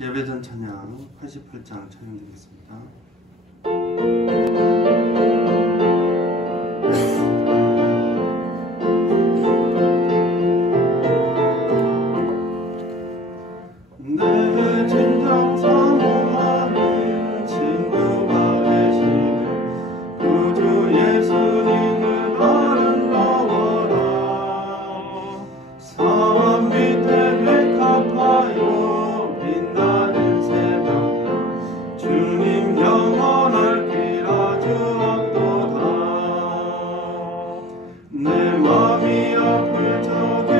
예배전 찬양 88장 찬양드리겠습니다. 내 진정 사모하는 친구가 되시는 구주 예수님은 아름다워라. 산 밑에 백합화요 빛나는 새벽별 주님 영원할 길 아주 없도다. 내 맘이 아플 적에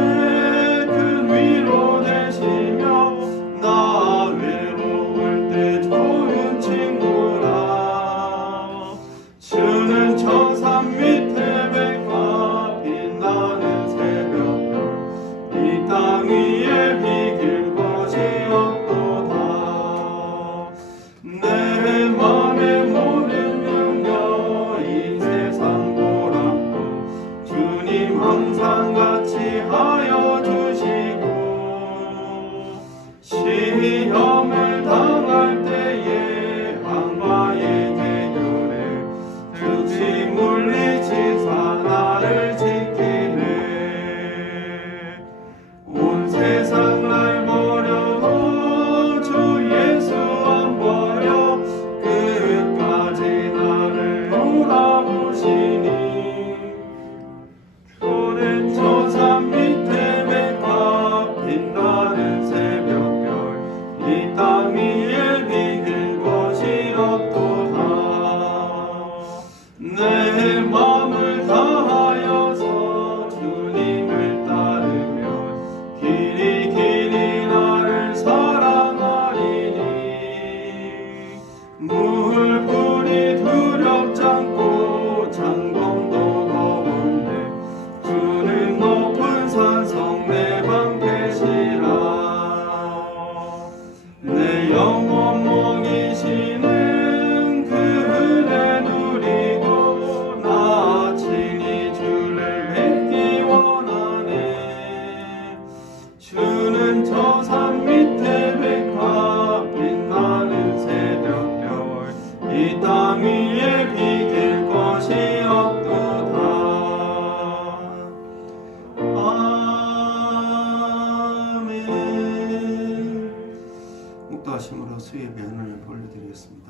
큰 위로 되시며 나 외로울 때 좋은 친구라. 주는 저 산 밑에 백화 빛나는 새벽별 이 땅 위에 비길 것이 없도다. 내 맘의 모든 염려 이 세상 보람도 주님 항상 같이 하여 주시고 시험을 당할 때에 악마의 계결에 득시 물리치사 나를 지키네. 온 세상 날 버려도 주 예수 안 버려 끝까지 나를 돌아보시니. 주는 저 산 밑에 백화 빛나는 새벽별 이 땅 위에 비길 것이 없도다. 내 마음을 다하여서 주님을 따르면 길이 길이 나를 사랑하리니. 물불이 두렵지 않고 장봉도 더운데 주는 높은 산성 내 방 계시라. 내 영혼 먹이시는 그 은혜 누리고 나 친히 주를 뵙기 원하네. 주는 저 산 밑에 백화 빛나는 새벽별 이 땅 위에 비길 것이 없도다. 아멘. 묵도하심으로 수예배 하나님 올려드리겠습니다.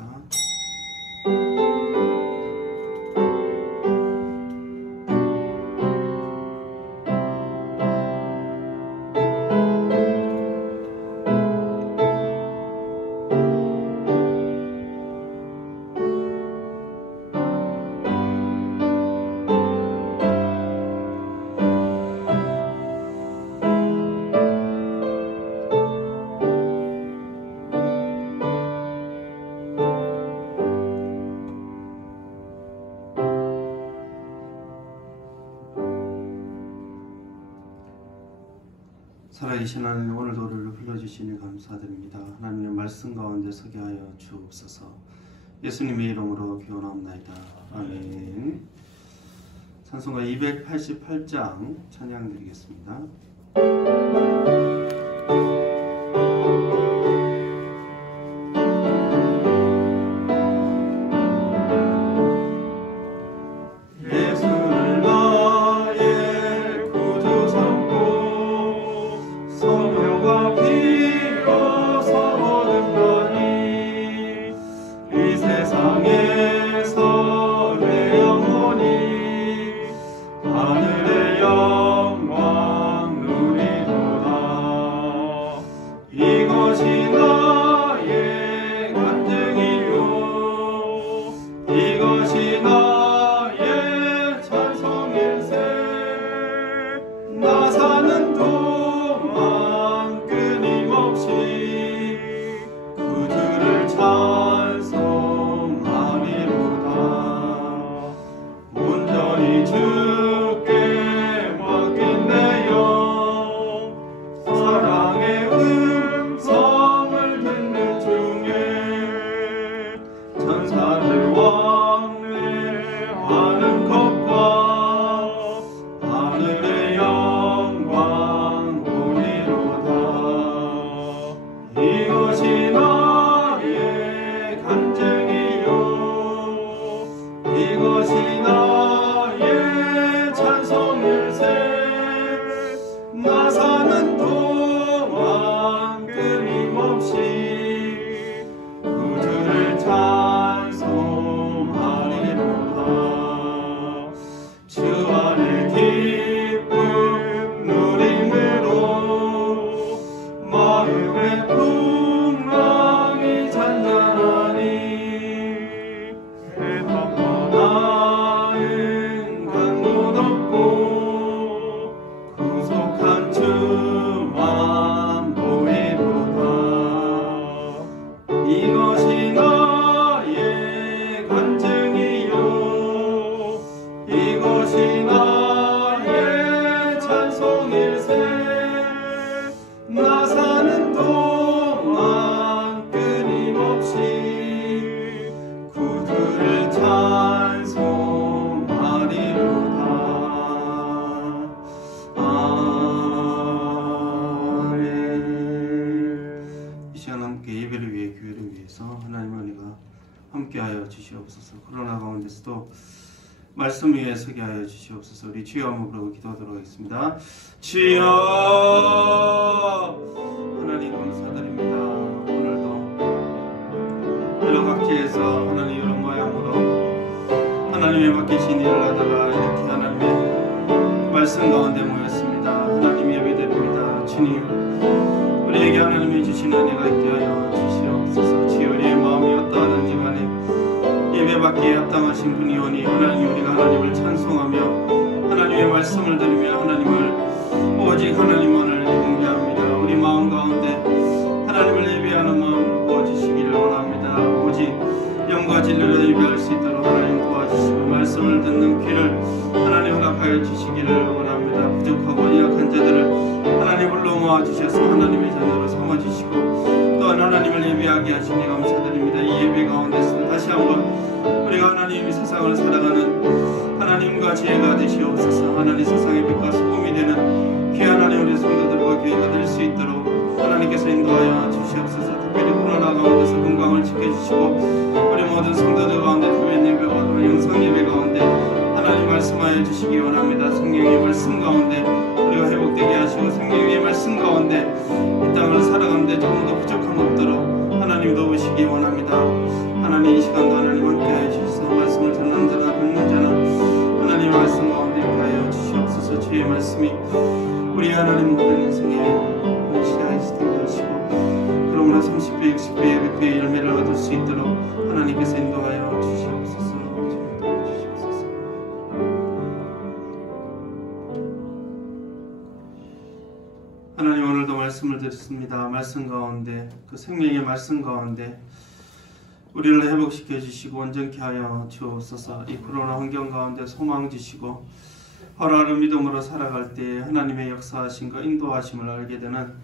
살아계신 하나님, 오늘도 우리를 불러주시니 감사드립니다. 하나님의 말씀 가운데 서게 하여 주옵소서. 예수님의 이름으로 기원합나이다. 아멘. 찬송가 288장 찬양 드리겠습니다. 하늘의 영광 누리도다. 이것이 나의 간증이요 이것이 나의 찬송일세. 나 사는 동안 끊임없이 구주를 찬송하리로다. 온전히 주께 맡긴 내 영 사랑의 음성을 듣는 중에 천사들 왕래하는 것과 하늘의 영광 보리로다. 이것이 왜 풍랑이 잔잔하니 나는 강도 없고 구속한 주만 보이로다. 이것이 나의 간증이요 이것이 나의 찬송일세. 나 사는 동안 끊임없이 구주를 찬송하리로다. 아멘. 이 시간 함께 예배를 위해 교회를 위해서 하나님의 은혜가 함께하여 주시옵소서. 코로나 가운데서도 말씀 위에 서게 하여 주시옵소서. 우리 주여 한번 부르고 기도하도록 하겠습니다. 주여 하나님 감사드립니다. 오늘도 여러 각지에서 하나님 이런 모양으로 하나님의 맡기신 일을 하다가 이렇게 하나님의 말씀 가운데 모였습니다. 하나님 예배드립니다. 주님 우리에게 하나님이 주신 은혜가 있게 하여 주시옵소서. 주여 우리의 마음이 어떠하든지 간에 예배받기에 합당하신 분이 오니 하나님 우리가 하나님을 찬송하며 하나님의 말씀을 들으며 하나님을 오직 하나님만을 경배합니다. 우리 마음 가운데 하나님을 예배하는 마음을 부어주시기를 원합니다. 오직 영과 진리로 예배할 수 있도록 하나님 도와주시고 말씀을 듣는 귀를 하나님 허락하여 주시기를 원합니다. 부족하고 약한 자들을 하나님 불러 모아주셔서 하나님의 자녀로 삼아주시고 또한 하나님을 예배하게 하시니 감사드립니다. 이 예배 가운데서 다시 한번 우리가 하나님의 세상을 살아가는 하나님과 지혜가 되시옵소서. 하나님 세상의 빛과 소금이 되는 귀한 하나님 우리 성도들과 교회가 될 수 있도록 하나님께서 인도하여 주시옵소서. 특별히 코로나 가운데서 건강을 지켜주시고 우리 모든 성도들 가운데 교회 예배와 영상 예배 가운데 하나님 말씀하여 주시기 원합니다. 성령의 말씀 가운데 우리가 회복되게 하시고 성령의 말씀 가운데 이 땅을 살아가는데 조금도 부족함 없도록 하나님 도우시기 원합니다. 하나님 이 시간도 하나님 함께하여 주셔서 말씀을 듣는 자나 듣는 자나 하나님 말씀 가운데 하여 주시옵소서. 주의 말씀이 우리 하나님 모든 인생에 시작에서 되게 하시고 그러므로 30배, 60배, 100배의 열매를 얻을 수 있도록 하나님께서 인도하여 주시옵소서. 하나님 오늘도 말씀을 드렸습니다. 말씀 가운데 그 생명의 말씀 가운데 우리를 회복시켜 주시고 온전케 하여 주옵소서. 이 코로나 환경 가운데 소망 주시고 허락을 믿음으로 살아갈 때 하나님의 역사하심과 인도하심을 알게 되는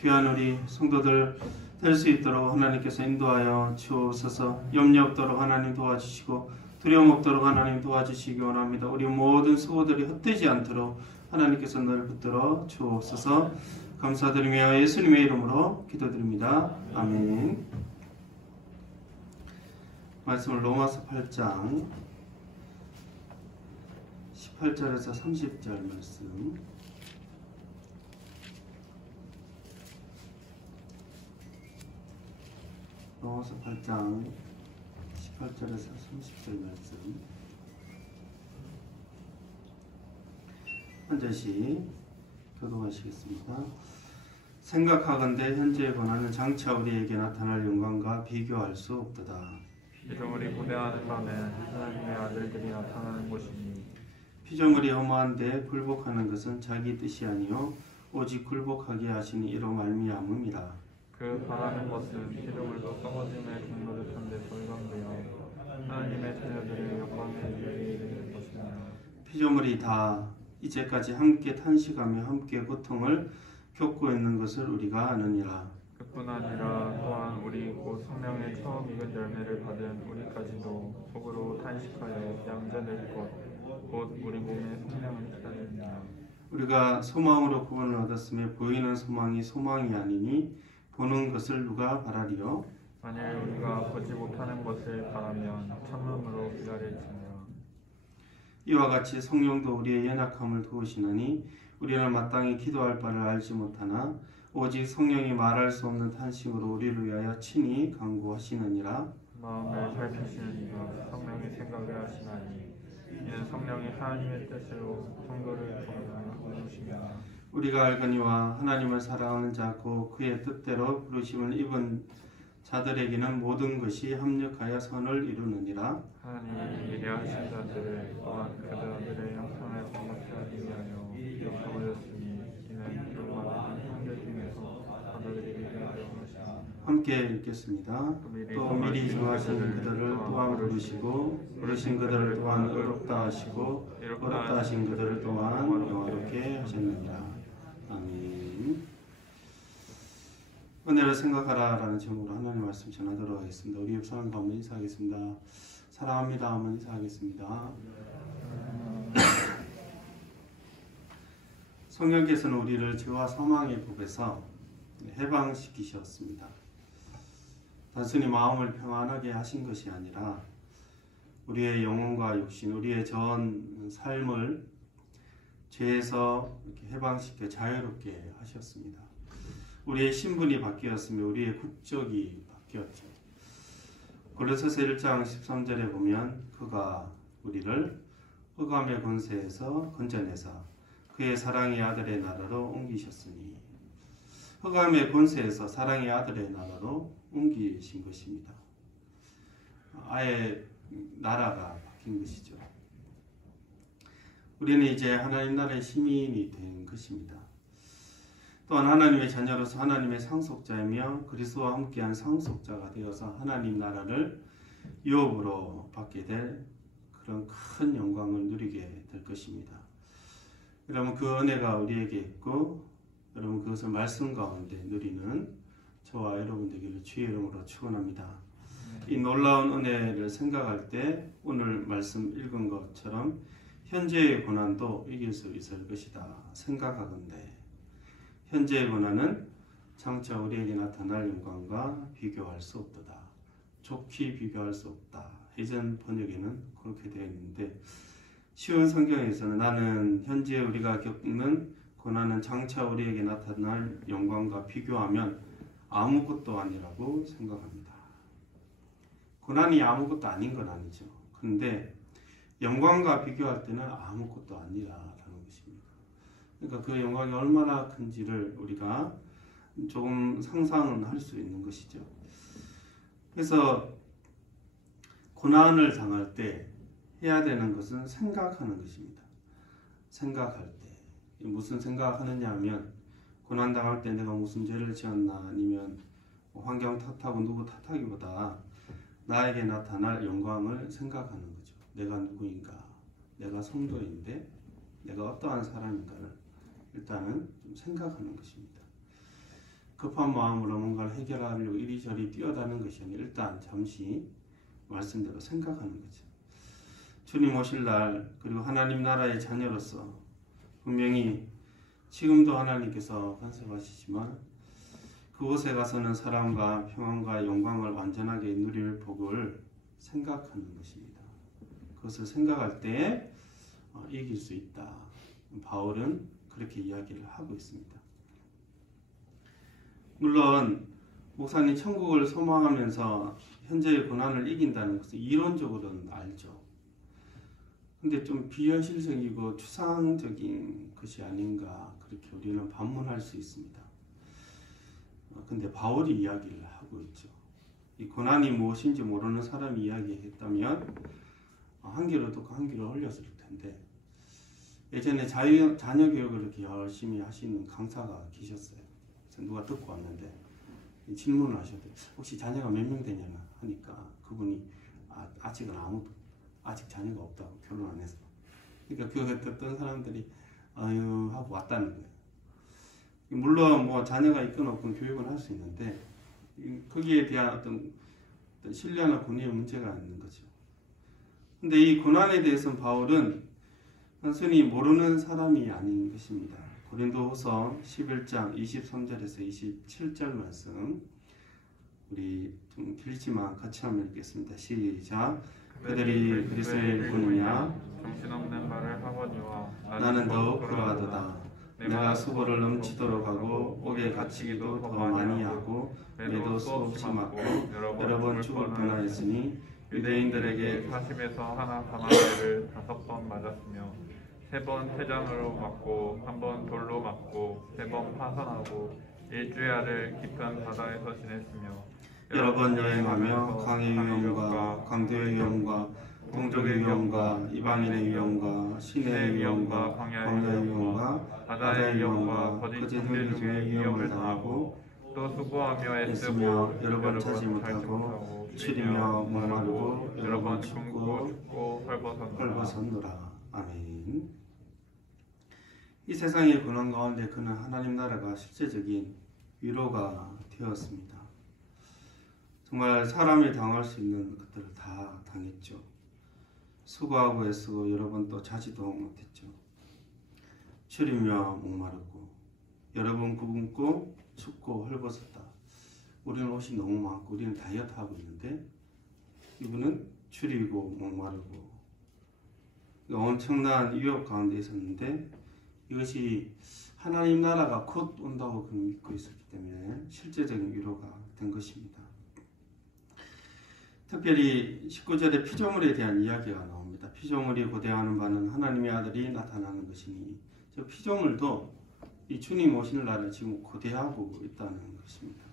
귀한 우리 성도들 될 수 있도록 하나님께서 인도하여 주옵소서. 염려 없도록 하나님 도와주시고 두려움 없도록 하나님 도와주시기 원합니다. 우리 모든 수고들이 헛되지 않도록 하나님께서 늘 붙들어 주옵소서. 감사드리며 예수님의 이름으로 기도드립니다. 아멘. 말씀을 로마서 8장 18절에서 30절 말씀. 로마서 8장 18절에서 30절 말씀. 한 절씩 교독하시겠습니다. 생각하건대 현재의 고난은 장차 우리에게 나타날 영광과 비교할 수 없도다. 피조물이 고대하는 밤에 하나님의 아들들이 나타나는 것이니 피조물이 허무한데 굴복하는 것은 자기 뜻이 아니요 오직 굴복하게 하시니 이로 말미암음이라. 그 바라는 것은 피조물도 썩어짐의 종로를 탄데서 일관되어 하나님의 자녀들의 영광에 이르게 되는 것이며 피조물이 다 이제까지 함께 탄식하며 함께 고통을 겪고 있는 것을 우리가 아느니라. 그뿐 아니라 또한 우리 곧 성령의 처음 익은 열매를 받은 우리까지도 속으로 탄식하여 양전될 것 곧 우리 몸의 성령을 기다리느냐. 우리가 소망으로 구원을 얻었음에 보이는 소망이 소망이 아니니 보는 것을 누가 바라리요? 만일 우리가 보지 못하는 것을 바라면 참음으로 기다릴지니라. 이와 같이 성령도 우리의 연약함을 도우시나니 우리는 마땅히 기도할 바를 알지 못하나 오직 성령이 말할 수 없는 탄식으로 우리를 위하여 친히 간구하시느니라. 마음을 살피시는 이가 성령이 생각을 하시나니 이는 성령이 하나님의 뜻으로 성도를 구원하여 주십니다. 우리가 알거니와 하나님을 사랑하는 자 곧 그의 뜻대로 부르심을 입은 자들에게는 모든 것이 합력하여 선을 이루느니라. 하나님이 미래하신 자들을 또한 그들의 형상을 반갑게 하기 위하여 이렇게 올렸으니 이는 결과는 형제 중에서 받아들이게 하려 하시니. 함께 읽겠습니다. 또 미리 정하신 그들을 또한 부르시고 부르신 그들을 또한 의롭다 하시고 의롭다 하신 그들을 또한 영화롭게 하셨느니라. 아멘. 은혜를 생각하라 라는 제목으로 하나님 말씀 전하도록 하겠습니다. 우리 옆 사람과 한번 인사하겠습니다. 사랑합니다 한번 인사하겠습니다. 성령께서는 우리를 죄와 사망의 법에서 해방시키셨습니다. 단순히 마음을 평안하게 하신 것이 아니라 우리의 영혼과 육신, 우리의 전 삶을 죄에서 이렇게 해방시켜 자유롭게 하셨습니다. 우리의 신분이 바뀌었으며 우리의 국적이 바뀌었죠. 골로새서 1장 13절에 보면 그가 우리를 흑암의 권세에서 건져내사 그의 사랑의 아들의 나라로 옮기셨으니, 흑암의 권세에서 사랑의 아들의 나라로 옮기신 것입니다. 아예 나라가 바뀐 것이죠. 우리는 이제 하나님 나라의 시민이 된 것입니다. 또한 하나님의 자녀로서 하나님의 상속자이며 그리스도와 함께한 상속자가 되어서 하나님 나라를 유업으로 받게 될 그런 큰 영광을 누리게 될 것입니다. 여러분 그 은혜가 우리에게 있고 여러분 그것을 말씀 가운데 누리는 저와 여러분 되기를 주의 이름으로 축원합니다. 이 놀라운 은혜를 생각할 때 오늘 말씀 읽은 것처럼 현재의 고난도 이길 수 있을 것이다 생각하건대 현재의 고난은 장차 우리에게 나타날 영광과 비교할 수 없도다. 좋게 비교할 수 없다. 예전 번역에는 그렇게 되어 있는데 쉬운 성경에서는 나는 현재 우리가 겪는 고난은 장차 우리에게 나타날 영광과 비교하면 아무것도 아니라고 생각합니다. 고난이 아무것도 아닌 건 아니죠. 그런데 영광과 비교할 때는 아무것도 아니라는 것입니다. 그러니까 그 영광이 얼마나 큰지를 우리가 조금 상상은 할 수 있는 것이죠. 그래서 고난을 당할 때 해야 되는 것은 생각하는 것입니다. 생각할 때 무슨 생각하느냐 하면 고난 당할 때 내가 무슨 죄를 지었나 아니면 환경 탓하고 누구 탓하기보다 나에게 나타날 영광을 생각하는 거죠. 내가 누구인가, 내가 성도인데 내가 어떠한 사람인가를 일단은 좀 생각하는 것입니다. 급한 마음으로 뭔가를 해결하려고 이리저리 뛰어다니는 것이 아니라 일단 잠시 말씀대로 생각하는 거죠. 주님 오실 날 그리고 하나님 나라의 자녀로서 분명히 지금도 하나님께서 간섭하시지만 그곳에 가서는 사랑과 평안과 영광을 완전하게 누릴 복을 생각하는 것입니다. 그것을 생각할 때 이길 수 있다. 바울은 그렇게 이야기를 하고 있습니다. 물론 목사님 천국을 소망하면서 현재의 고난을 이긴다는 것은 이론적으로는 알죠. 근데 좀 비현실적이고 추상적인 것이 아닌가 그렇게 우리는 반문할 수 있습니다. 근데 바울이 이야기를 하고 있죠. 이 고난이 무엇인지 모르는 사람이 이야기했다면 한 귀로 듣고 한 귀로 흘렸을 텐데 예전에 자녀 교육을 이렇게 열심히 하시는 강사가 계셨어요. 그래서 누가 듣고 왔는데 질문을 하셨대요. 혹시 자녀가 몇 명 되냐나 하니까 그분이 아직은 아직 자녀가 없다고 결혼 안 했어. 그러니까 그거 듣던 사람들이 아유 하고 왔다는 거예요. 물론 뭐 자녀가 있건 없건 교육은 할 수 있는데 거기에 대한 어떤 신뢰나 권위의 문제가 있는 거죠. 근데 이 고난에 대해서는 바울은 단순히 모르는 사람이 아닌 것입니다. 고린도후서 11장 23절에서 27절 말씀 우리 좀 길지만 같이 한번 읽겠습니다. 시작. 그들이 그리스도의 일꾼이냐 정신없는 말을 하거니와 나는 더욱 그러하도다. 내가 수고를 넘치도록 하고 옥에 갇히기도 더 많이 하고 매도 수없이 맞고 여러 번 죽을 뻔하였으니 유대인들에게 40에서 하나 당한 죄를 5번 맞았으며 3번 태장으로 맞고 1번 돌로 맞고 3번 파선하고 일주야를 깊은 바다에서 지냈으며 여러 번 여행하며 강의 위험과 강도의 위험과 동족의 위험과 이방인의 위험과 신의 위험과 광야의 위험과 바다의 위험과 거짓 형제 중의 위험을 당하고 또 수고하며 애쓰며 여러 번 차지 못하고 추리며 목마르고 여러 번 춥고 헐벗었노라. 아멘. 이 세상의 고난 가운데 그는 하나님 나라가 실제적인 위로가 되었습니다. 정말 사람이 당할 수 있는 것들을 다 당했죠. 수고하고 애쓰고 여러 번 또 자지도 못했죠. 추리며 목마르고 여러 번 굶고 춥고 헐벗었다. 우리는 옷이 너무 많고 우리는 다이어트 하고 있는데 이분은 추리고 목마르고 엄청난 위협 가운데 있었는데 이것이 하나님 나라가 곧 온다고 믿고 있었기 때문에 실제적인 위로가 된 것입니다. 특별히 19절에 피조물에 대한 이야기가 나옵니다. 피조물이 고대하는 바는 하나님의 아들이 나타나는 것이니 저 피조물도 이 주님 오시는 날을 지금 고대하고 있다는 것입니다.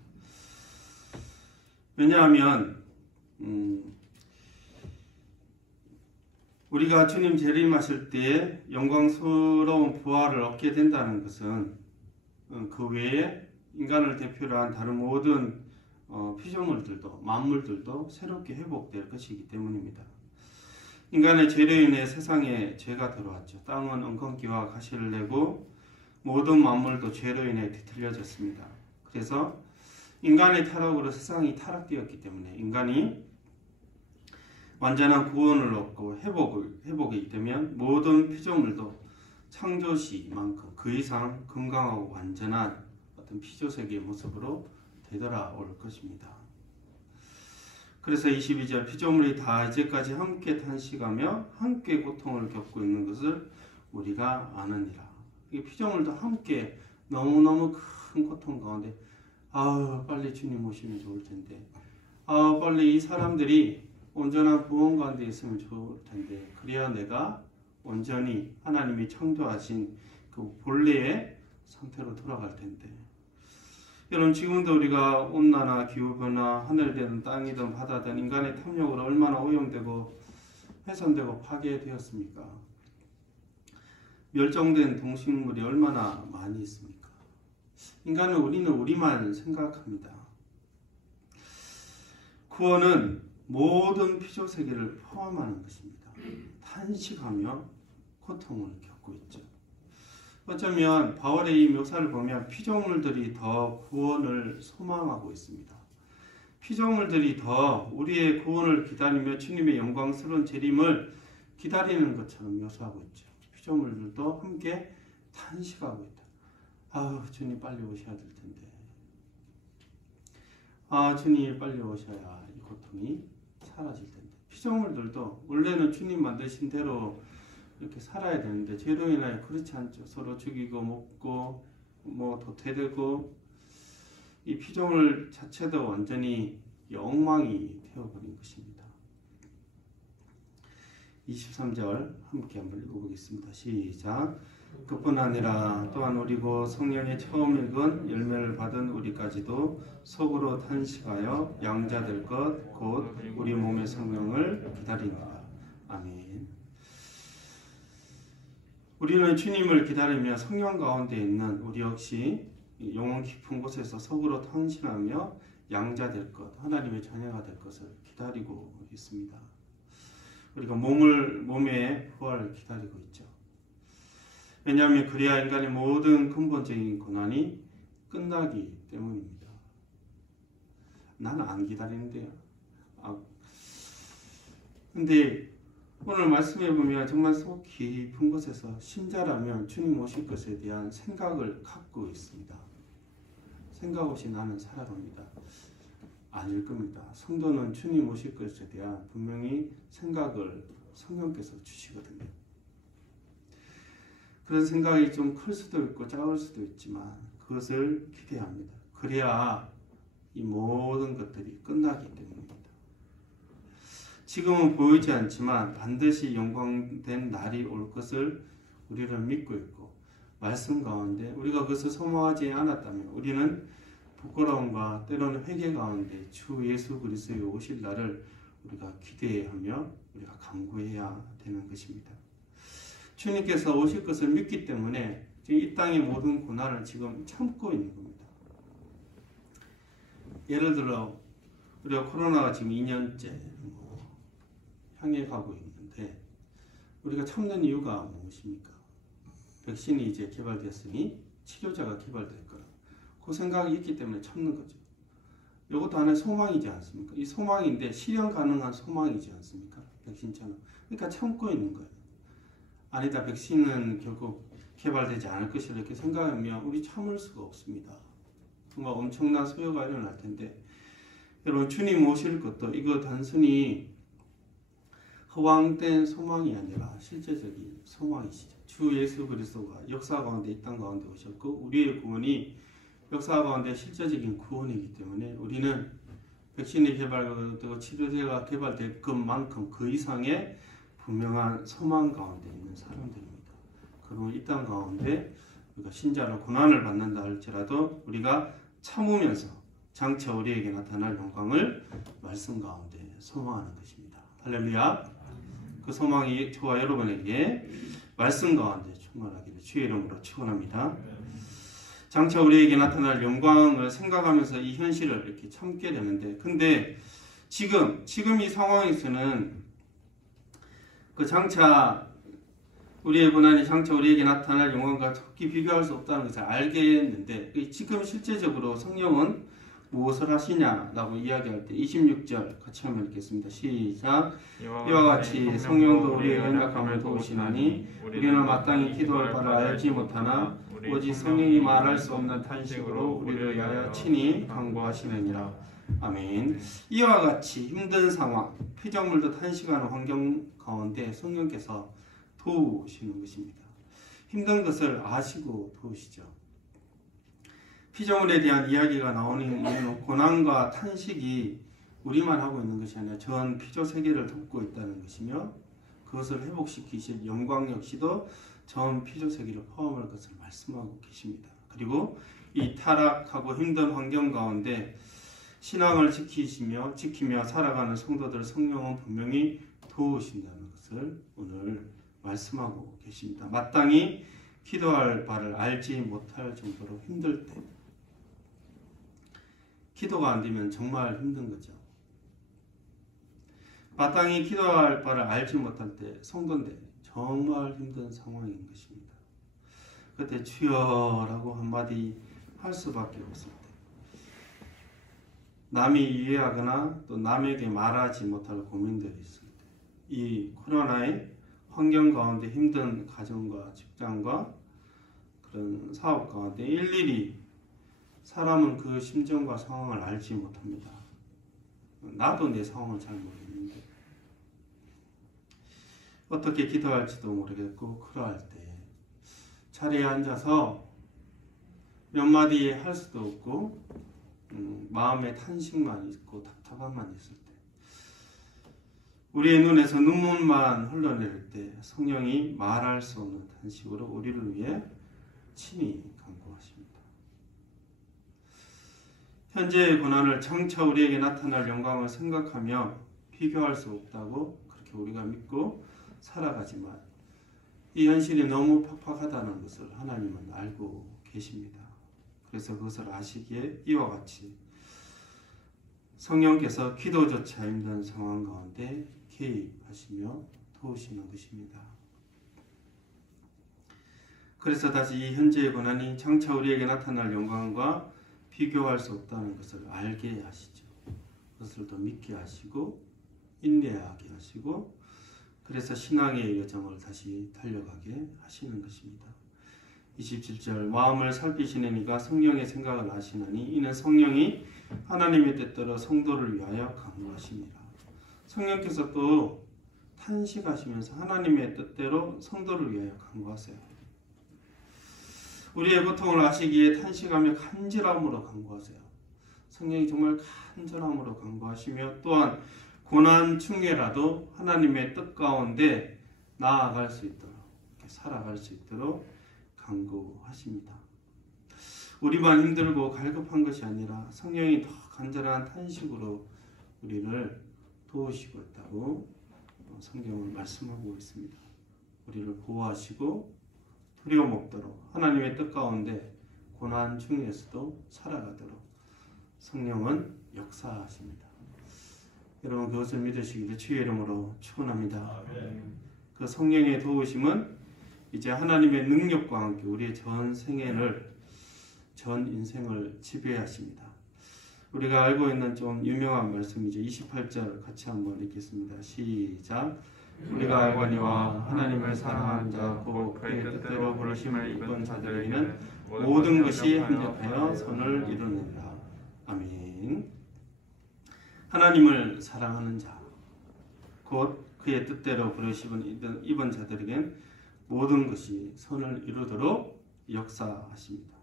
왜냐하면 우리가 주님 재림하실 때에 영광스러운 부활을 얻게 된다는 것은 그 외에 인간을 대표로 한 다른 모든 피조물들도 만물들도 새롭게 회복될 것이기 때문입니다. 인간의 죄로 인해 세상에 죄가 들어왔죠. 땅은 엉겅퀴와 가시를 내고 모든 만물도 죄로 인해 뒤틀려졌습니다. 그래서 인간의 타락으로 세상이 타락되었기 때문에 인간이 완전한 구원을 얻고 회복이 되면 모든 피조물도 창조시만큼 그 이상 건강하고 완전한 어떤 피조세계의 모습으로 되돌아올 것입니다. 그래서 22절 피조물이 다 이제까지 함께 탄식하며 함께 고통을 겪고 있는 것을 우리가 아느니라. 이 피조물도 함께 너무너무 큰 고통 가운데 빨리 주님 오시면 좋을 텐데 빨리 이 사람들이 온전한 구원 가운데 있으면 좋을 텐데 그래야 내가 온전히 하나님이 창조하신 그 본래의 상태로 돌아갈 텐데 여러분 지금도 우리가 온난화, 기후변화, 하늘이든 땅이든 바다든 인간의 탐욕으로 얼마나 오염되고 훼손되고 파괴되었습니까? 멸종된 동식물이 얼마나 많이 있습니까? 우리는 우리만 생각합니다. 구원은 모든 피조세계를 포함하는 것입니다. 탄식하며 고통을 겪고 있죠. 어쩌면 바울의 이 묘사를 보면 피조물들이 더 구원을 소망하고 있습니다. 피조물들이 더 우리의 구원을 기다리며 주님의 영광스러운 재림을 기다리는 것처럼 묘사하고 있죠. 피조물들도 함께 탄식하고 있다. 주님 빨리 오셔야 될 텐데. 주님 빨리 오셔야 이 고통이 사라질 텐데. 피조물들도 원래는 주님 만드신 대로 이렇게 살아야 되는데 죄로 인하여 그렇지 않죠. 서로 죽이고 먹고 도태되고 이 피조물 자체도 완전히 엉망이 되어버린 것입니다. 23절 함께 한번 읽어보겠습니다. 시작. 그뿐 아니라 또한 우리고 성령의 처음 읽은 열매를 받은 우리까지도 속으로 탄식하여 양자될 것 곧 우리 몸의 성령을 기다립니다. 아멘. 우리는 주님을 기다리며 성령 가운데 있는 우리 역시 영혼 깊은 곳에서 속으로 탄식하며 양자될 것, 하나님의 자녀가 될 것을 기다리고 있습니다. 우리가 몸의 부활을 기다리고 있죠. 왜냐하면 그래야 인간의 모든 근본적인 고난이 끝나기 때문입니다. 나는 안 기다리는데요. 근데 오늘 말씀해 보면 정말 속 깊은 곳에서 신자라면 주님 오실 것에 대한 생각을 갖고 있습니다. 생각 없이 나는 살아갑니다. 아닐 겁니다. 성도는 주님 오실 것에 대한 분명히 생각을 성령께서 주시거든요. 그런 생각이 좀 클 수도 있고 작을 수도 있지만 그것을 기대합니다. 그래야 이 모든 것들이 끝나기 때문입니다. 지금은 보이지 않지만 반드시 영광된 날이 올 것을 우리는 믿고 있고 말씀 가운데 우리가 그것을 소망하지 않았다면 우리는 부끄러움과 때로는 회개 가운데 주 예수 그리스도의 오실 날을 우리가 기대하며 우리가 간구해야 되는 것입니다. 주님께서 오실 것을 믿기 때문에 지금 이 땅의 모든 고난을 지금 참고 있는 겁니다. 예를 들어 우리가 코로나가 지금 2년째 향해 가고 있는데 우리가 참는 이유가 무엇입니까? 백신이 이제 개발됐으니 치료자가 개발될 거라. 그 생각이 있기 때문에 참는 거죠. 이것도 하나의 소망이지 않습니까? 이 소망인데 실현 가능한 소망이지 않습니까? 백신처럼. 그러니까 참고 있는 거예요. 아니다, 백신은 결국 개발되지 않을 것이라 이렇게 생각하면 우리 참을 수가 없습니다. 정말 엄청난 소요가 일어날 텐데 여러분 주님 오실 것도 이거 단순히 허황된 소망이 아니라 실제적인 소망이시죠. 주 예수 그리스도가 역사 가운데 이 땅 가운데 오셨고 우리의 구원이 역사 가운데 실제적인 구원이기 때문에 우리는 백신이 개발되고 치료제가 개발될 것만큼 그 이상의 분명한 소망 가운데 있는 사람들입니다. 그러면 이 땅 가운데 우리가 신자로 고난을 받는다 할지라도 우리가 참으면서 장차 우리에게 나타날 영광을 말씀 가운데 소망하는 것입니다. 할렐루야. 그 소망이 저와 여러분에게 말씀 가운데 충만하기를 주의 이름으로 축원합니다. 장차 우리에게 나타날 영광을 생각하면서 이 현실을 이렇게 참게 되는데 근데 지금 이 상황에서는 그 장차 우리의 고난이 장차 우리에게 나타날 영광과 적기 비교할 수 없다는 것을 알겠는데 지금 실제적으로 성령은 무엇을 하시냐라고 이야기할 때 26절 같이 한번 읽겠습니다. 시작. 이와 같이 성령도 우리의 연약함을 도우시나니 우리는 마땅히 기도할 바를 알지 못하나 오직 성령이 말할 수 없는 탄식으로 우리를 위하여 친히 간구하시느니라. 아멘. 이와 같이 힘든 상황, 피조물도 탄식하는 환경 가운데 성령께서 도우시는 것입니다. 힘든 것을 아시고 도우시죠. 피조물에 대한 이야기가 나오는 이유는 고난과 탄식이 우리만 하고 있는 것이 아니라 전 피조 세계를 돕고 있다는 것이며 그것을 회복시키실 영광 역시도 전 피조 세계를 포함할 것을 말씀하고 계십니다. 그리고 이 타락하고 힘든 환경 가운데 신앙을 지키며 살아가는 성도들 성령은 분명히 도우신다는 것을 오늘 말씀하고 계십니다. 마땅히 기도할 바를 알지 못할 정도로 힘들 때 기도가 안 되면 정말 힘든 거죠. 마땅히 기도할 바를 알지 못할 때 성도인데 정말 힘든 상황인 것입니다. 그때 주여라고 한마디 할 수밖에 없을 때 남이 이해하거나 또 남에게 말하지 못할 고민들이 있을 때 이 코로나의 환경 가운데 힘든 가정과 직장과 그런 사업 가운데 일일이 사람은 그 심정과 상황을 알지 못합니다. 나도 내 상황을 잘 모르겠는데 어떻게 기도할지도 모르겠고 그러할 때 자리에 앉아서 몇 마디 할 수도 없고 마음에 탄식만 있고 답답함만 있을 때 우리의 눈에서 눈물만 흘러내릴 때 성령이 말할 수 없는 탄식으로 우리를 위해 친히 간구하십니다. 현재의 고난을 장차 우리에게 나타날 영광을 생각하며 비교할 수 없다고 그렇게 우리가 믿고 살아가지만 이 현실이 너무 팍팍하다는 것을 하나님은 알고 계십니다. 그래서 그것을 아시기에 이와 같이 성령께서 기도조차 힘든 상황 가운데 개입하시며 도우시는 것입니다. 그래서 다시 이 현재의 고난이 장차 우리에게 나타날 영광과 비교할 수 없다는 것을 알게 하시죠. 그것을 더 믿게 하시고 인내하게 하시고 그래서 신앙의 여정을 다시 달려가게 하시는 것입니다. 27절 마음을 살피시는 이가 성령의 생각을 아시나니 이는 성령이 하나님의 뜻대로 성도를 위하여 간구하십니다. 성령께서 또 탄식하시면서 하나님의 뜻대로 성도를 위하여 간구하세요. 우리의 고통을 아시기에 탄식하며 간절함으로 간구하세요. 성령이 정말 간절함으로 간구하시며 또한 고난 중에라도 하나님의 뜻 가운데 나아갈 수 있도록 살아갈 수 있도록 간구하십니다. 우리만 힘들고 갈급한 것이 아니라 성령이 더 간절한 탄식으로 우리를 도우시고 있다고 성경은 말씀하고 있습니다. 우리를 보호하시고 두려움 없도록 하나님의 뜻 가운데 고난 중에서도 살아가도록 성령은 역사하십니다. 여러분 그것을 믿으시기를 주의 이름으로 축원합니다. 그 성령의 도우심은 이제 하나님의 능력과 함께 우리의 전 생애를 전 인생을 지배하십니다. 우리가 알고 있는 좀 유명한 말씀이죠. 28절 같이 한번 읽겠습니다. 시작. 우리가 알거니와 하나님을 사랑하는 자 곧 그의 뜻대로 부르심을 입은 자들에게는 모든 것이 합력하여 선을 이루느니라. 아멘. 하나님을 사랑하는 자 곧 그의 뜻대로 부르심을 입은 자들에게는 모든 것이 선을 이루도록 역사하십니다.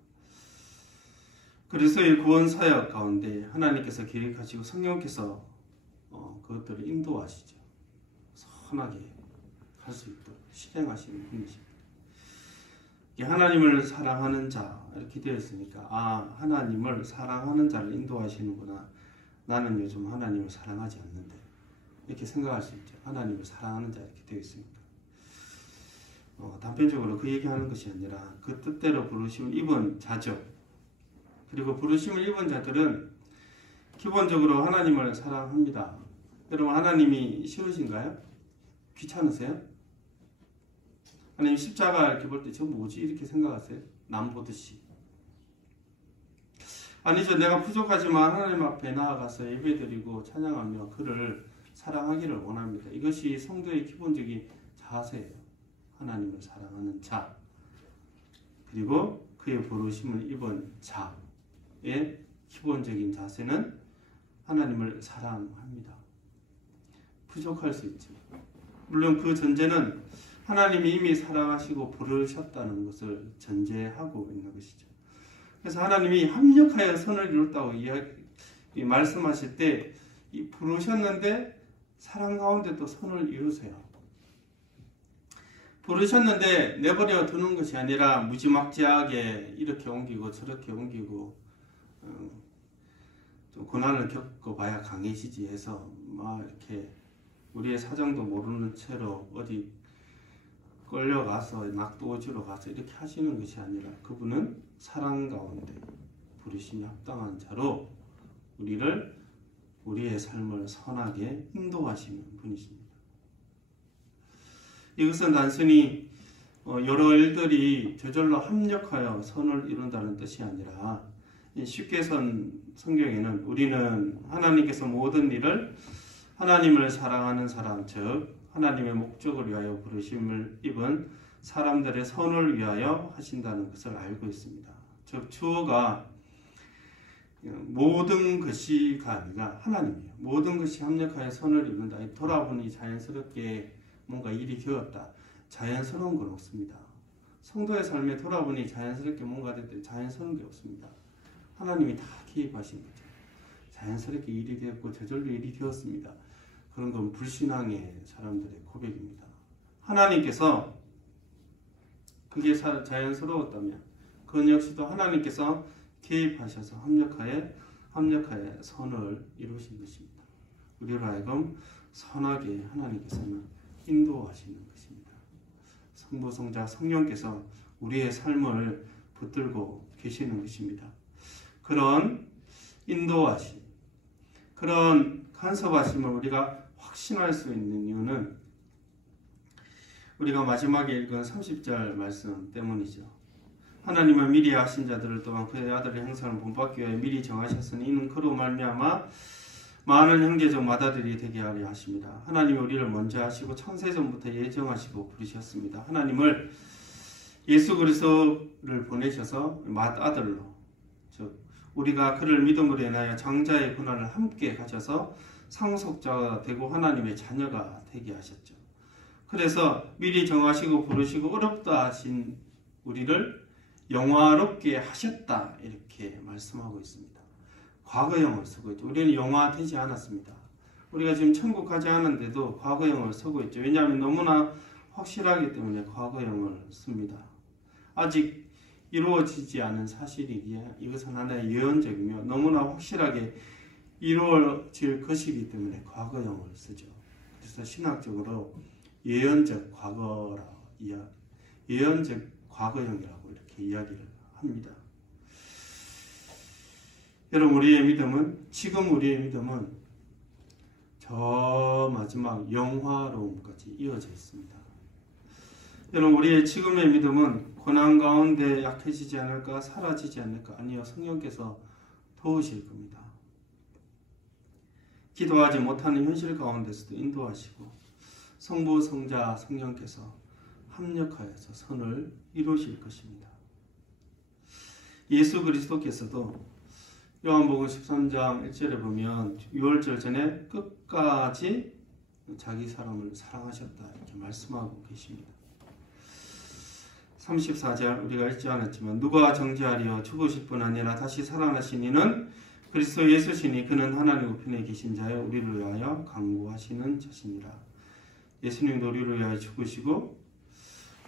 그래서 이 구원 사역 가운데 하나님께서 계획하시고 성령께서 그것들을 인도하시죠. 선하게 할 수 있도록 실행하시는 분이십니다. 하나님을 사랑하는 자 이렇게 되어 있으니까 하나님을 사랑하는 자를 인도하시는구나. 나는 요즘 하나님을 사랑하지 않는데 이렇게 생각할 수 있죠. 하나님을 사랑하는 자 이렇게 되어 있으니까 단편적으로 그 얘기하는 것이 아니라 그 뜻대로 부르심을 입은 자죠. 그리고 부르심을 입은 자들은 기본적으로 하나님을 사랑합니다. 여러분 하나님이 싫으신가요? 귀찮으세요? 하나님 십자가 이렇게 볼 때 저 뭐지? 이렇게 생각하세요? 남 보듯이. 아니죠. 내가 부족하지만 하나님 앞에 나아가서 예배드리고 찬양하며 그를 사랑하기를 원합니다. 이것이 성도의 기본적인 자세예요. 하나님을 사랑하는 자 그리고 그의 부르심을 입은 자의 기본적인 자세는 하나님을 사랑합니다. 부족할 수 있죠. 물론 그 전제는 하나님이 이미 사랑하시고 부르셨다는 것을 전제하고 있는 것이죠. 그래서 하나님이 합력하여 선을 이뤘다고 말씀하실 때 부르셨는데 사랑 가운데 또 선을 이루세요. 부르셨는데 내버려 두는 것이 아니라 무지막지하게 이렇게 옮기고 저렇게 옮기고 좀 고난을 겪어봐야 강해지지 해서 막 이렇게 우리의 사정도 모르는 채로 어디 끌려가서 낙도지로 가서 이렇게 하시는 것이 아니라 그분은 사랑 가운데 부르심이 합당한 자로 우리의 삶을 선하게 인도하시는 분이십니다. 이것은 단순히 여러 일들이 저절로 합력하여 선을 이룬다는 뜻이 아니라 쉽게 선 성경에는 우리는 하나님께서 모든 일을 하나님을 사랑하는 사람 즉 하나님의 목적을 위하여 부르심을 입은 사람들의 선을 위하여 하신다는 것을 알고 있습니다. 즉 주어가 모든 것이가 아니라 하나님이에요. 모든 것이 합력하여 선을 이룬다. 돌아보니 자연스럽게 뭔가 일이 되었다. 자연스러운 건 없습니다. 성도의 삶에 돌아보니 자연스럽게 뭔가 됐다. 자연스러운 게 없습니다. 하나님이 다 개입하신 거죠. 자연스럽게 일이 되었고 저절로 일이 되었습니다. 그런 건 불신앙의 사람들의 고백입니다. 하나님께서 그게 자연스러웠다면 그건 역시도 하나님께서 개입하셔서 합력하여 선을 이루신 것입니다. 우리로 하여금 선하게 하나님께서는 인도하시는 것입니다. 성부, 성자, 성령께서 우리의 삶을 붙들고 계시는 것입니다. 그런 인도하심, 그런 간섭하심을 우리가 확신할 수 있는 이유는 우리가 마지막에 읽은 30절 말씀 때문이죠. 하나님은 미리 아신 자들을 또한 그의 아들의 형상을 본받기 위하여 미리 정하셨으니 이는 그로 말미암아 많은 형제적 맏아들이 되게 하려 하십니다. 하나님이 우리를 먼저 하시고 창세전부터 예정하시고 부르셨습니다. 하나님을 예수 그리스도를 보내셔서 맏아들로 즉 우리가 그를 믿음으로 인하여 장자의 고난을 함께 가져서 상속자가 되고 하나님의 자녀가 되게 하셨죠. 그래서 미리 정하시고 부르시고 어렵다 하신 우리를 영화롭게 하셨다 이렇게 말씀하고 있습니다. 과거형을 쓰고 있죠. 우리는 영화되지 않았습니다. 우리가 지금 천국 가지 않았는데도 과거형을 쓰고 있죠. 왜냐하면 너무나 확실하기 때문에 과거형을 씁니다. 아직 이루어지지 않은 사실이기에 이것은 하나의 예언적이며 너무나 확실하게 이루어질 것이기 때문에 과거형을 쓰죠. 그래서 신학적으로 예언적 과거형이라고 이렇게 이야기를 합니다. 여러분, 지금 우리의 믿음은 저 마지막 영화로움까지 이어져 있습니다. 여러분, 우리의 지금의 믿음은 고난 가운데 약해지지 않을까, 사라지지 않을까? 아니요, 성령께서 도우실 겁니다. 기도하지 못하는 현실 가운데서도 인도하시고 성부, 성자, 성령께서 합력하여서 선을 이루실 것입니다. 예수 그리스도께서도 요한복음 13장 1절에 보면 6월절 전에 끝까지 자기 사람을 사랑하셨다 이렇게 말씀하고 계십니다. 34절 우리가 읽지 않았지만 누가 정죄하리요 죽으실 뿐 아니라 다시 살아나신 이는 그리스도 예수시니 그는 하나님 우편에 계신 자여 우리를 위하여 간구하시는 자시니라. 예수님도 우리를 위하여 죽으시고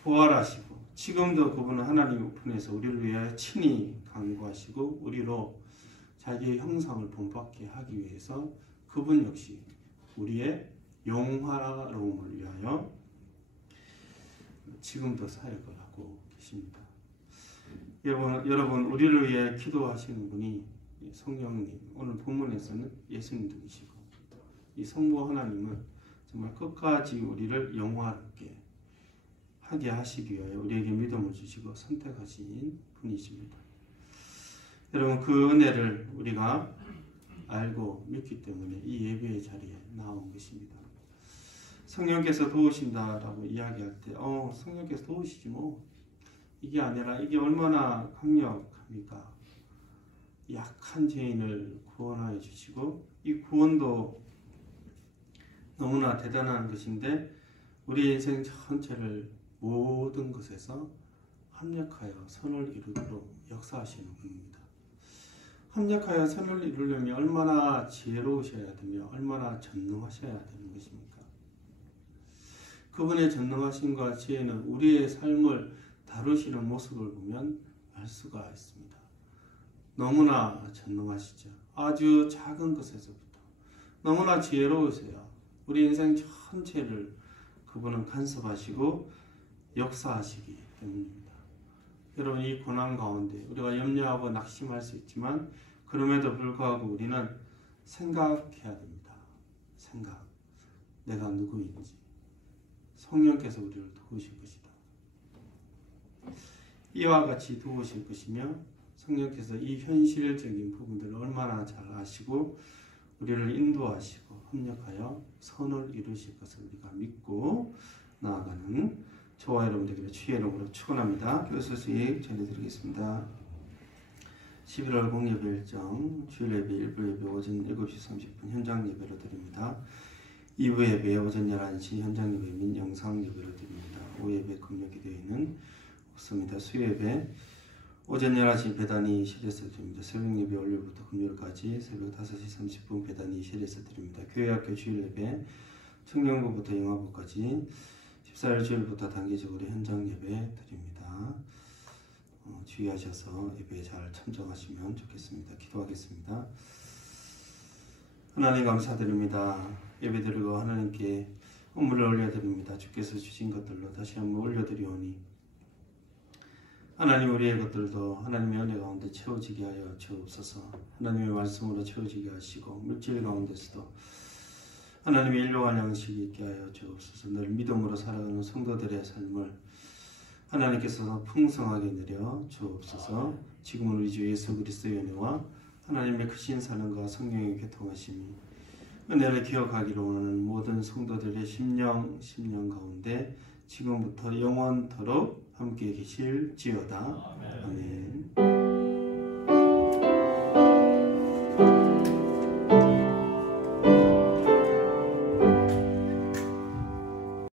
부활하시고 지금도 그분은 하나님 우편에서 우리를 위하여 친히 간구하시고 우리로 자기의 형상을 본받게 하기 위해서 그분 역시 우리의 영화로움을 위하여 지금도 사역을 하고 계십니다. 여러분 우리를 위해 기도하시는 분이 성령님, 오늘 본문에서는 예수님이시고 이 성부 하나님은 정말 끝까지 우리를 영화롭게 하게 하시기 위하여 우리에게 믿음을 주시고 선택하신 분이십니다. 여러분, 그 은혜를 우리가 알고 믿기 때문에 이 예배의 자리에 나온 것입니다. 성령께서 도우신다라고 이야기할 때 성령께서 도우시지 뭐, 이게 아니라 이게 얼마나 강력합니까? 약한 죄인을 구원하여 주시고 이 구원도 너무나 대단한 것인데 우리 인생 전체를 모든 것에서 합력하여 선을 이루도록 역사하시는 분입니다. 합력하여 선을 이루려면 얼마나 지혜로우셔야 되며 얼마나 전능하셔야 되는 것입니까? 그분의 전능하심과 지혜는 우리의 삶을 다루시는 모습을 보면 알 수가 있습니다. 너무나 전능하시죠. 아주 작은 것에서부터 너무나 지혜로우세요. 우리 인생 전체를 그분은 간섭하시고 역사하시기 때문입니다. 여러분, 이 고난 가운데 우리가 염려하고 낙심할 수 있지만 그럼에도 불구하고 우리는 생각해야 됩니다. 내가 누구인지 성령께서 우리를 도우실 것이다. 이와 같이 도우실 것이며 성령께서 이 현실적인 부분들을 얼마나 잘 아시고 우리를 인도하시고 협력하여 선을 이루실 것을 우리가 믿고 나아가는 저와 여러분들에게 주의 이름으로 축원합니다. 교수 수익 전해드리겠습니다. 11월 공예배 일정 주일 예배 1부 예배 오전 7시 30분 현장 예배로 드립니다. 2부 예배 오전 11시 현장 예배 및 영상 예배로 드립니다. 오후 예배 금요 기도회는 없습니다. 수요 예배 오전 11시 배단위실에서 드립니다. 새벽 예배 월요일부터 금요일까지 새벽 5시 30분 배단위실에서 드립니다. 교회학교 주일 예배 청년부부터 영화부까지 14일 주일부터 단기적으로 현장 예배 드립니다. 주의하셔서 예배에 잘 참석하시면 좋겠습니다. 기도하겠습니다. 하나님 감사드립니다. 예배 드리고 하나님께 헌물을 올려드립니다. 주께서 주신 것들로 다시 한번 올려드리오니 하나님 우리의 것들도 하나님의 은혜 가운데 채워지게 하여 주옵소서. 하나님의 말씀으로 채워지게 하시고 물질 가운데서도 하나님의 일용할 양식이 있게 하여 주옵소서. 늘 믿음으로 살아가는 성도들의 삶을 하나님께서 풍성하게 내려 주옵소서. 지금은 우리 주 예수 그리스도의 은혜와 하나님의 크신 사랑과 성령의 교통하심이 은혜를 기억하기로 원하는 모든 성도들의 심령 가운데 지금부터 영원토록 함께 계실지어다. 아멘.